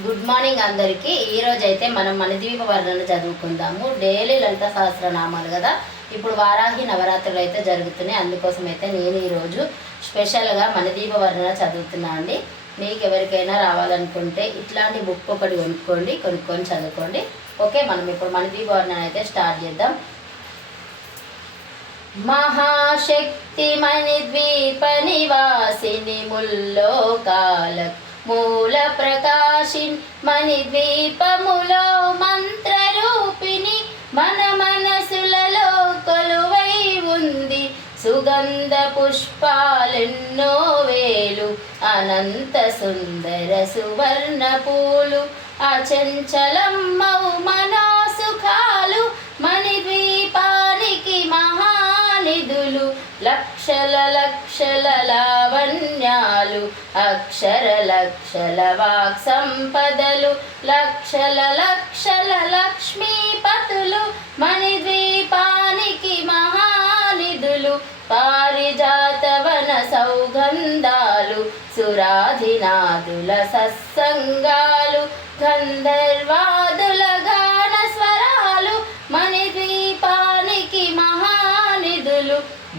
Good morning అందరికీ. ఈరోజు అయితే మనం మణిద్వీప వర్ణన చదువుకుందాము. డైలీ లలిత సహస్రనామాలు కదా. ఇప్పుడు వారాహి నవరాత్రులు అయితే జరుగుతున్నాయి. అందుకోసం అయితే నేను ఈరోజు స్పెషల్గా మణిదీప వర్ణన చదువుతున్నా అండి. మీకు ఎవరికైనా రావాలనుకుంటే ఇట్లాంటి బుక్ ఒకటి కొనుక్కోండి కొనుక్కొని చదువుకోండి. ఓకే మనం ఇప్పుడు మణిదీప వర్ణన అయితే స్టార్ట్ చేద్దాం. మహాశక్తి మణిద్వీప నివాసిని ముల్లోకాల మూల ప్రకాశిన్ మణిద్వీపములో మంత్రరూపిణి మన మనసులలో కొలువై ఉంది. సుగంధ పుష్పాలెన్నో వేలు అనంత సుందర సువర్ణ పూలు అచంచలమ్మవు మనో లక్షల లక్షల లావణ్యాలు అక్షర లక్షల వాక్ సంపదలు లక్షల లక్షల లక్ష్మీపతులు మణిద్వీపానికి మహానిధులు పారిజాతవన సౌగంధాలు సురాధినాదుల సత్సంగాలు గంధర్వా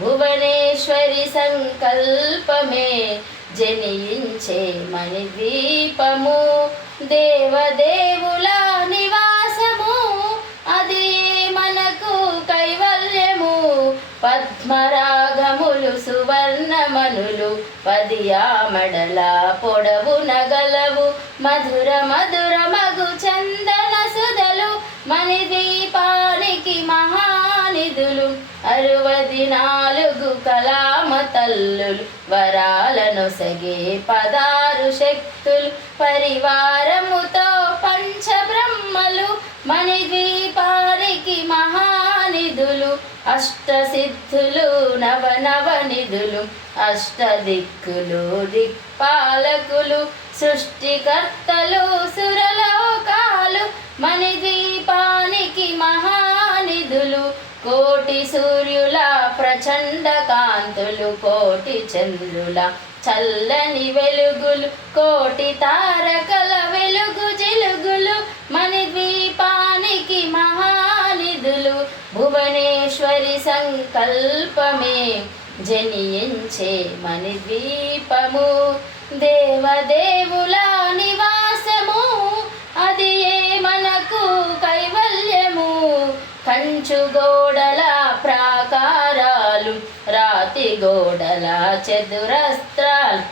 భువనేశ్వరి సంకల్పమే జనించే మణిద్వీపము దేవదేవుల నివాసము అది మనకు కైవల్యము. పద్మరాగములు సువర్ణమనులు పదియా మడల పొడవు నగలవు మధుర మధుర మగు చందన అరవది నాలుగు కలామ తల్లులు వరాలను సగే పదారు శక్తులు పరివారముతో పంచబ్రహ్మలు మణిద్వీపానికి మహానిధులు అష్టసిద్ధులు నవ నవ నిధులు అష్టదిక్కులు దిక్పాలకులు సృష్టికర్తలు సురలోకాలు మణిద్వీపానికి మహానిధులు కోటి సూర్యుల ప్రచండ కాంతులు కోటి చంద్రుల చల్లని వెలుగులు కోటి తారకల వెలుగు జిలుగులు మణిద్వీపానికి మహానిధులు భువనేశ్వరి సంకల్పమే జనించే మణిద్వీపము. దేవదేవుల నివాసము అది ఏ మనకు కైవల్యము. కంచుగో గోడల చతురస్త్రాలు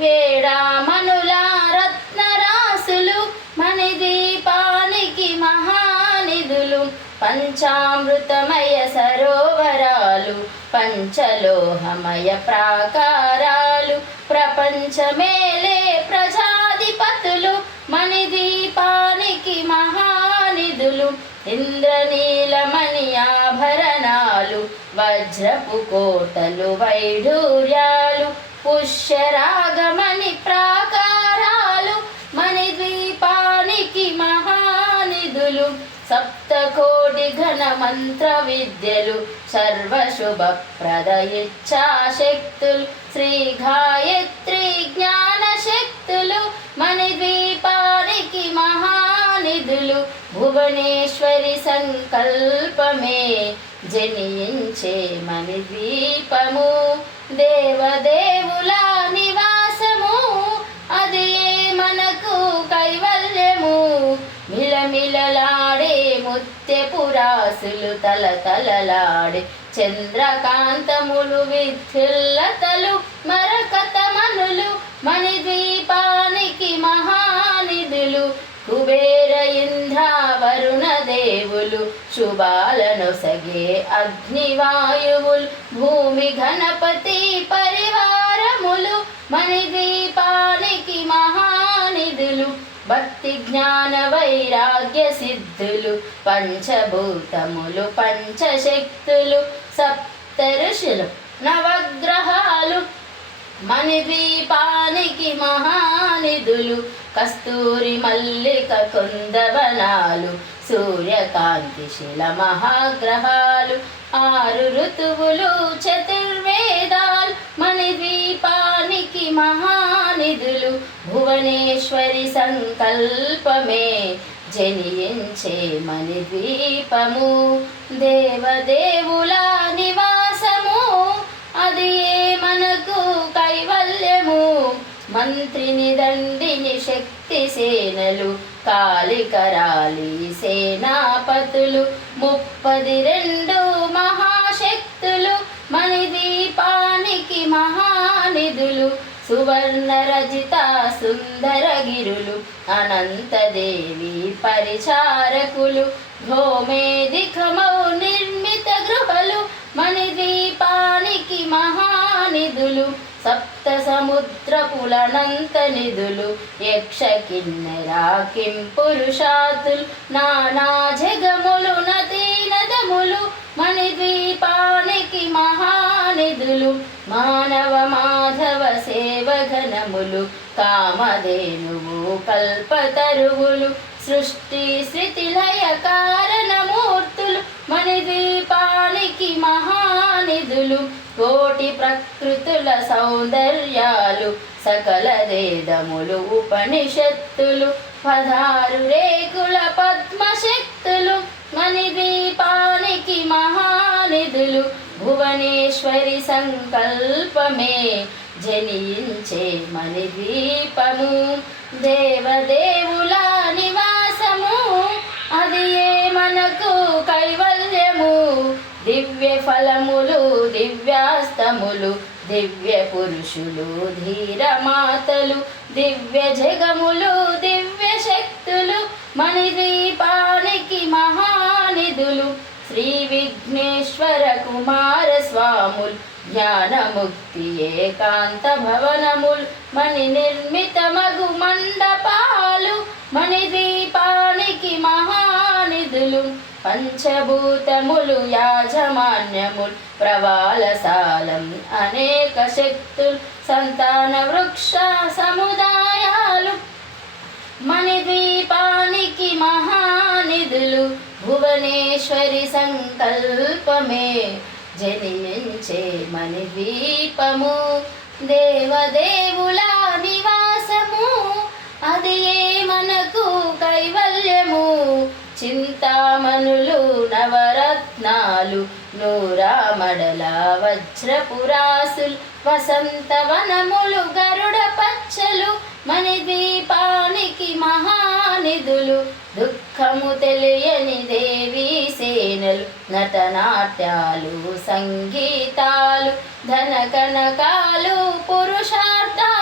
వేడామనుల రత్నరాసులు మణి దీపానికి మహానిధులు పంచామృతమయ సరోవరాలు పంచలోహమయ ప్రాకారాలు ప్రపంచమేలే ప్రజాధిపతులు మణిదీపానికి మహానిధులు ఇంద్రనీలమణి ఆభరణాలు వజ్రపు కోటలు వైఢూర్యాలు పుష్యరాగమణి ప్రాకారాలు మణిద్వీపానికి మహానిధులు సప్తకోటి ఘన మంత్ర విద్యలు సర్వశుభప్రద ఇచ్ఛాశక్తులు శ్రీ గాయత్రి జ్ఞాన శక్తులు మణిద్వీపానికి మహానిధులు భువనేశ్వరి సంకల్పమే. జనించే దీపము దేవదేవుల నివాసము అది మనకు కైవల్యము. మిలమిలలాడే ముత్యపురాసులు తల తలలాడే చంద్రకాంతములు విద్యుల్లతలు మరకతమనులు మనులు శుభాలను సగే అగ్నివాయువుల్ భూమి గణపతి పరివారములు మణి దీపానికి మహానిధులు భక్తి జ్ఞాన వైరాగ్య సిద్ధులు పంచభూతములు పంచశక్తులు సప్త ఋషులు నవగ్రహాలు మణిదీపానికి మహానిధులు కస్తూరి మల్లిక కొందవనాలు సూర్యకాంతి శిల మహాగ్రహాలు ఆరు ఋతువులు చతుర్వేదాలు మణిద్వీపానికి మహానిధులు భువనేశ్వరి సంకల్పమే జనియించే మణిద్వీపము. దేవదేవుల నివాసము అది ఏ మనకు మంత్రిని దండిని శక్తి సేనలు కాలికరాలి సేనాపతులు ముప్పది రెండు మహాశక్తులు మణిదీపానికి మహానిధులు సువర్ణ రజిత సుందర గిరులు అనంతదేవి పరిచారకులు భూమేదికమౌ నిర్మిత గృహలు మణిదీపానికి మహానిధులు సప్త సముద్రపులనంత నిధులు యక్ష కిన్నెరా కిం పురుషాతులు నానా జగములు నదీ నదములు మణిద్వీపానికి మహానిధులు మానవ మాధవ సేవగణములు కామధేనువు కల్పతరువులు సృష్టి స్థితి కారణమూర్తులు మణిద్వీపానికి మహానిధులు కోటి ప్రకృతుల సౌందర్యాలు సకల వేదములు ఉపనిషత్తులు పదారు రేకుల పద్మశక్తులు మణిదీపానికి మహానిధులు భువనేశ్వరి సంకల్పమే జనించే మణిదీపము. దేవదేవుల నివాసము అది ఏ మనకు కైవ దివ్య ఫలములు దివ్యాస్తములు దివ్య పురుషులు ధీరమాతలు దివ్య జగములు దివ్య శక్తులు మణిదీపానికి మహానిధులు శ్రీ విఘ్నేశ్వర కుమార స్వాములు జ్ఞానముక్తి ఏకాంత భవనములు మణి నిర్మిత మగు మండపాలు మణిదీపానికి మహానిధులు పంచభూతములు యాజమాన్యములు ప్రవాలసాలం అనేక శక్తులు సంతాన వృక్ష సముదాయాలు మణిద్వీపానికి మహానిధులు భువనేశ్వరి సంకల్పమే జనించే మణిద్వీపము దేవదేవులా చింతామణులు నవరత్నాలు నూరా మడల వజ్రపురాసులు వసంతవనములు గరుడ పచ్చలు మణిద్వీపానికి మహానిధులు దుఃఖము తెలియని దేవీ సేనలు నటనాట్యాలు సంగీతాలు ధన కనకాలు పురుషార్థాలు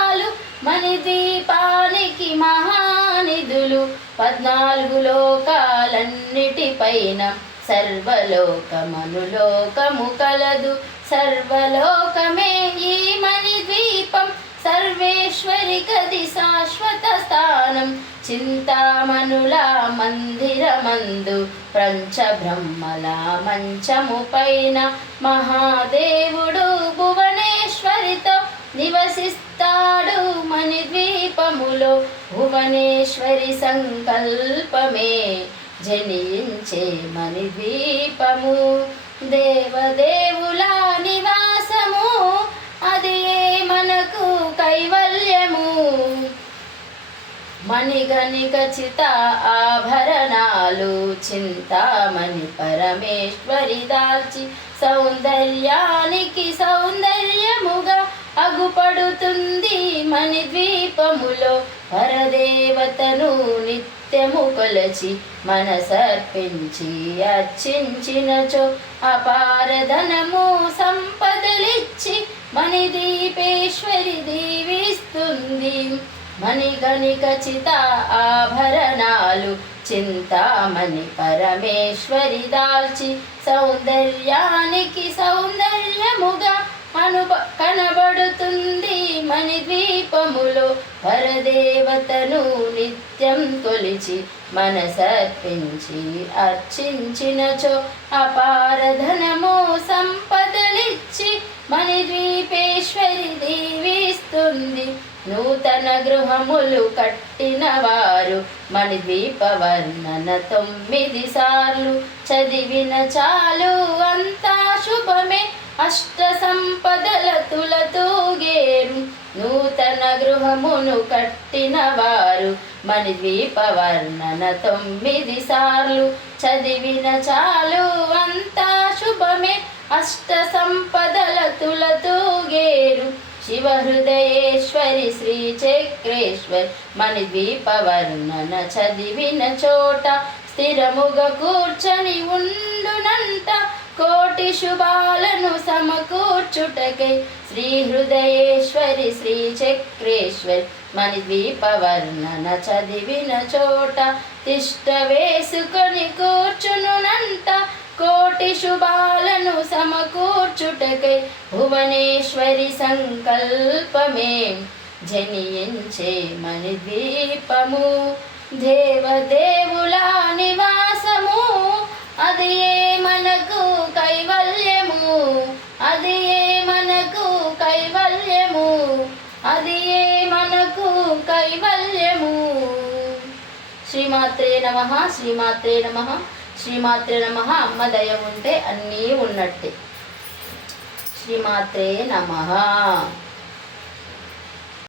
మణిద్వీపానికి మహానిధులు పద్నాలుగు లోకాలన్నిటిపైన సర్వలోకమనులోకము కలదు. సర్వలోకమే ఈ మణిద్వీపం సర్వేశ్వరి గది శాశ్వత స్థానం. చింతామనుల మందిరమందు పంచబ్రహ్మల మంచము పైన మహాదేవుడు భువనేశ్వరితో నివసిస్తూ మణిద్వీపములో భువనేశ్వరి సంకల్పమే జనించే మణిద్వీపము. దేవదేవుల నివాసము అది మనకు కైవల్యము. మణిగని ఖచ్చిత ఆభరణాలు చింతామణి పరమేశ్వరి దాల్చి సౌందర్యానికి సౌందర్యము. అగుపడుతుంది మణిద్వీపములో. పరదేవతను నిత్యము కొలచి మనసర్పించి అర్చించినచో. అపారధనము సంపదలిచ్చి మణి దీపేశ్వరి దీవిస్తుంది. మణిగణి చిత ఆభరణాలు చింతామణి పరమేశ్వరి దాల్చి సౌందర్యానికి సౌందర్యముగా అనుభ కనబడుతుంది మణిద్వీపములో. పరదేవతను నిత్యం కొలిచి మనసర్పించి అర్చించినచో అపారధనము సంపదలిచ్చి మణిద్వీపేశ్వరి దీవిస్తుంది. నూతన గృహములు కట్టిన వారు మణిద్వీప వర్ణన తొమ్మిది సార్లు. చదివిన చాలు అంత అష్ట సంపదల తులతూగేరు నూతన గృహమును కట్టిన వారు ద్వీపవర్ణన వర్ణన తొమ్మిది సార్లు. చదివిన చాలు అంతా శుభమే. అష్ట సంపదల తులతూగేరు శివ హృదయేశ్వరి శ్రీ చక్రేశ్వరి మణిద్వీప వర్ణన చదివిన చోట స్థిరముగా కూర్చొని ఉండునంట. కోటి శుభాలను సమకూర్చుటకై శ్రీ హృదయేశ్వరి శ్రీ చక్రేశ్వరి మణిద్వీప వర్ణన చదివిన చోట తిష్ట వేసుకొని కూర్చునునంట. కోటి శుభాలను సమకూర్చుటకై భువనేశ్వరి సంకల్పమే. జనియించే మణిద్వీపము దేవదేవుల నివాసము. అది ఏ మనకు కైవల్యము. అది ఏ మనకు కైవల్యము. అది ఏ మనకు కైవల్యము. శ్రీమాత్రే నమ శ్రీమాత్రే నమ శ్రీమాత్రే నమ. అమ్మ దయ ఉంటే అన్నీ ఉన్నట్టే. శ్రీమాత్రే నమ.